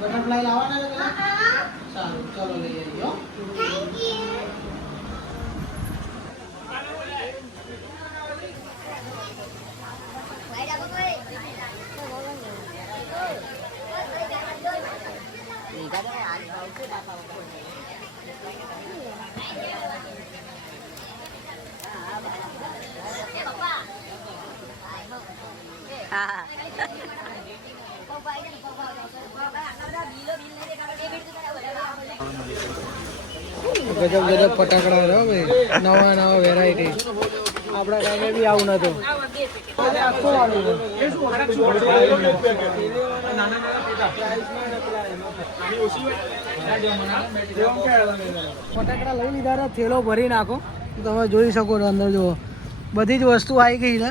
Butterfly લાવવાના સારું ચલો લઈ આવ્યો. Thank you. ગજબ ગજબ ફટાકડા રહ્યો ભાઈ, નવા નવા વેરાયટી. આપણા ટાઈમે બી આવું નતું. ફટાકડા લઈ લીધા, થેલો ભરી નાખો. તમે જોઈ શકો છો અંદર જુઓ બધી જ વસ્તુ આવી ગઈ છે.